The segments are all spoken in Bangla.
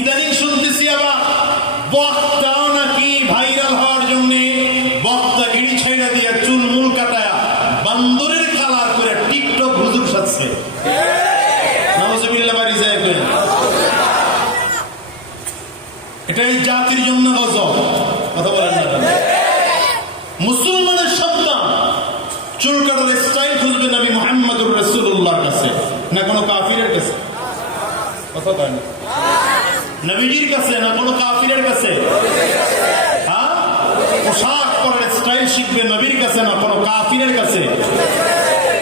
ইদানিং শুনতেছি আবার বক্তাও নাকি ভাইরাল হওয়ার জন্য বক্তা গিড়ি ছাইড়া দিয়ে চুল মূল কাটায়া বান্দরের কালার করে টিকটক হুজুর সাজছে। এটা এই জাতির জন্য গজব। কথা বলেন না মুসলমানের সন্তান চুল কাটার স্টাইল খুঁজবে নবী মোহাম্মদুর রসুল্লাহর কাছে, না কোনো কাফিরের কাছে? কথা কয় না। নবীজির কাছে না কোনো কাফিরের কাছে? হ্যাঁ? পোশাক পরার স্টাইল শিখবে নবীর কাছে না কোনো কাছে?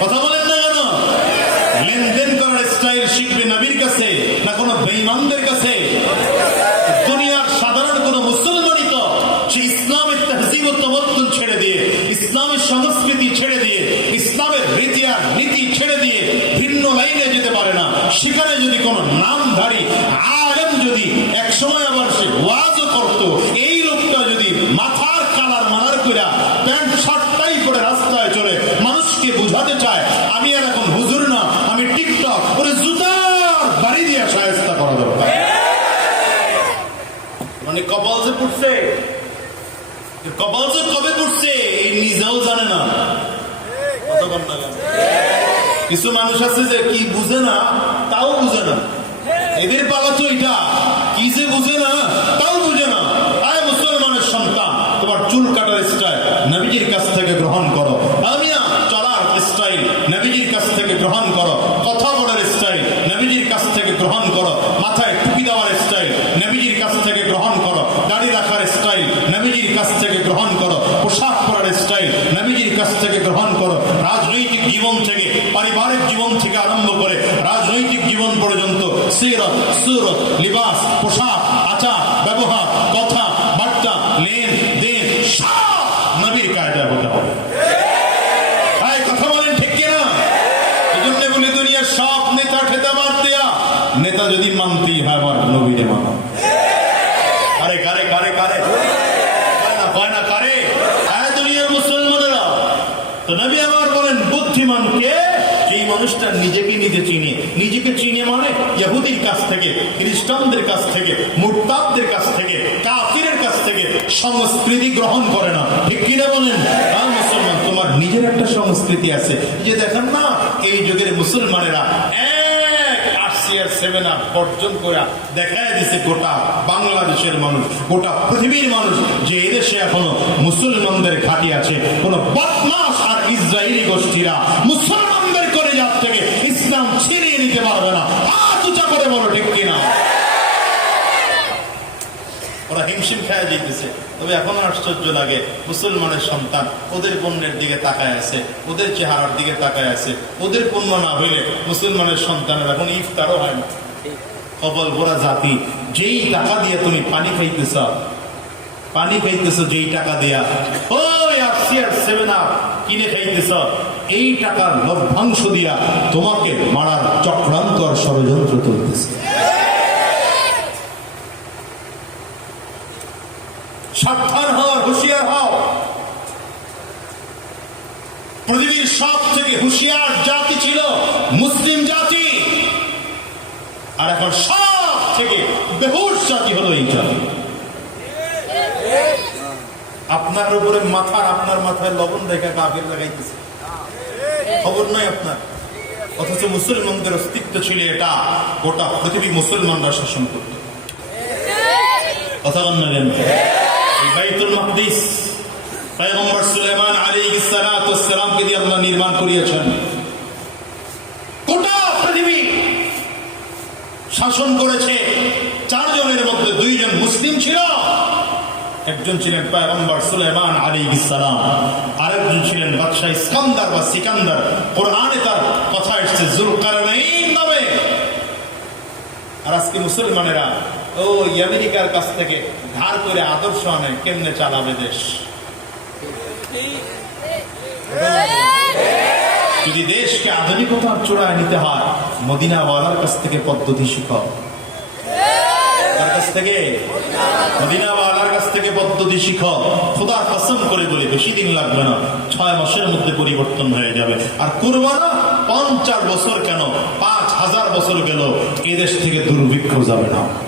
কথা বলেন না কেন? লেনদেন করার স্টাইল শিখবে নবীর কাছে না কোনো বেঈমানদের কাছে? দুনিয়ার সাধারণ কোন মুসলমানই তো সে ইসলামের তহজিব ছেড়ে দিয়ে, ইসলামের সংস্কৃতি ছেড়ে দিয়ে, ইসলামের রীতি আর নীতি ছেড়ে দিয়ে ভিন্ন লাইনে যেতে পারে না। সেখানে যদি কোন এক সময় আবার সে ওয়াজও করত। এই লোকটা যদি মাথার কালার মালার কইরা প্যান্ট শার্টটাই পরে রাস্তায় চলে মানুষকে বুঝাতে চায়, আমি আর এখন হুজুর না, আমি টিকটক, ওরে জুতার বাড়ি দিয়ে সায়স্তা করা দরকার। মানে কপাল যে পড়ছে, কপাল যে কবে পড়ছে, এই নিজেও জানে না? কিছু মানুষ আছে যে কি বুঝে না, তাও বুঝে না। এদের পালা তো এটা কি বুঝে না, তাও বুঝে না। আয় মুসলমানের সন্তান, তোমার চুল কাটার স্টাইল নবীজির কাছ থেকে গ্রহণ করো। আমিয়া, চলার স্টাইল নবীজির কাছ থেকে গ্রহণ করো। কথা বলার স্টাইল নবীজির কাছ থেকে গ্রহণ করো। মাথায় টুপি দেওয়ার স্টাইল নবীজির কাছ থেকে গ্রহণ করো। দাড়ি রাখার স্টাইল নবীজির কাছ থেকে গ্রহণ করো। পোশাক পরার স্টাইল নবীজির কাছ থেকে গ্রহণ করো। রাজনৈতিক জীবন থেকে, পারিবারিক জীবন থেকে আরম্ভ করে রাজনৈতিক জীবন পর্যন্ত সিরত, সুরত, লিবাস, পোশাক, আচার, ব্যবহার, কথা, বার্তা, লেন, দেন, সব নবীর হতে হবে। নেতা যদি মানতেই হয় আমার নবীরে আরে কারে কারে কারে? না কারে? হ্যাঁ দুনিয়ার মুসলমানেরা, তো নবী আমার বলেন, বুদ্ধিমান কে? যেই মানুষটা নিজেকে নিজে চিনে, নিজেকে চিনে মানে ইহুদির কাছ থেকে, খ্রিস্টানদের কাছ থেকে মুরতাবদের কাছ থেকে, কাফিরের কাছ থেকে সংস্কৃতি গ্রহণ করে না। ঠিক কিনা বলেন? হ্যাঁ মুসলমান, তোমার নিজের একটা সংস্কৃতি আছে যে দেখেন না, এই যুগের মুসলমানেরা মুসলমানদের ঘাঁটি আছে। কোন বদমাস আর ইসরায়েলি গোষ্ঠীরা মুসলমানদের করে যার থেকে ইসলাম ছিনিয়ে নিতে পারবে না হাত উঁচা করে বলো ঠিক কিনা হিমশিম খেয়ে যেতেছে তবে এখন আশ্চর্য লাগে। মুসলমানের সন্তান ওদের পণ্যের দিকে তাকায় আছে, ওদের চেহারার দিকে তাকায় আছে। ওদের পণ্য না হইলে মুসলমানের সন্তানের এখন ইফতারও হয় না। কবল গোড়া জাতি, যেই টাকা দিয়ে তুমি পানি খাইতেছ পানি খাইতেছ যেই টাকা দেয়া, ওই সেভেন আপ কিনে খাইতেছ, এই টাকার লভ্যাংশ দিয়া তোমাকে মারার চক্রান্ত ষড়যন্ত্র চলতেছে। পৃথিবীর সব থেকে হুঁশিয়ার জাতি ছিল মুসলিম জাতি। আর এখন সব থেকে বেহুশ জাতি হলো এই জাতি। আপনার উপরে মাথার, আপনার মাথায় লবণ রেখা কাফের লাগাইতেছে। খবর নয় আপনার। অথচ মুসলমানদের অস্তিত্ব ছিল এটা, গোটা পৃথিবী মুসলমানরা শাসন করত। কথা বল না কেন? এই বাইতুল মাকদিস, পয়গম্বর আলাইহিস সালামকে দিয়ে আল্লাহ নির্মাণ করিয়েছেন। গোটা পৃথিবী শাসন করেছে। চারজনের মধ্যে দুইজন মুসলিম ছিল। একজন ছিলেন পয়গম্বর সুলাইমান আলাইহিস সালাম, আরেকজন ছিলেন বাদশাহ ইস্কান্দার বা সিকান্দার। কোরআনে তার কথা এসেছে, জুলকারনাইন নামে। আর আজকে মুসলমানেরা, ওই আমেরিকার কাছ থেকে ধার করে আদর্শ আনে, কেমনে চালাবে দেশ? যদি দেশকে আধুনিকতার চূড়ায় নিতে হয়, মদিনাওয়ালার কাছ থেকে পদ্ধতি শিখাও। কাছ থেকে? পদ্ধতি করে বেশি দিন লাগবে না, ছয় মাসের মধ্যে পরিবর্তন হয়ে যাবে। আর কুরবানা পঞ্চাশ বছর কেন? পাঁচ হাজার বছর থেকে দুর্ভিক্ষ যাবে না।